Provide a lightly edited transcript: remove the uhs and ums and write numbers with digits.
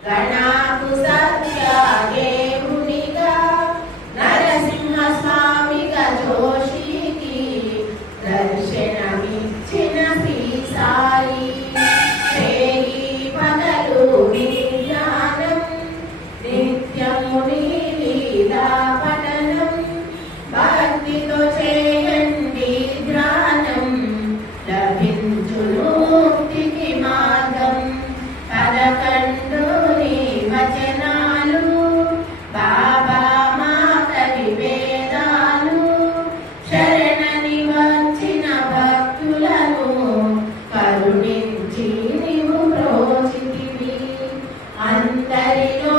గణాకు సత్యదేవునిగా నరసింహ స్వామిగా జోషికి దర్శనమిచ్చిన శ్రీ సాయి శ్రేయి పగలు నీ ధ్యానం నిత్యము నీ లీలా పఠనం భక్తితో చేయండి ధ్యానం లభించును ముక్తికి మార్గం 11 నీ వచనాలు బాబా మాతరి వేదాలు శరణని వచ్చిన భక్తులను కరుణించి నీవు ప్రోచితివి అందరిలో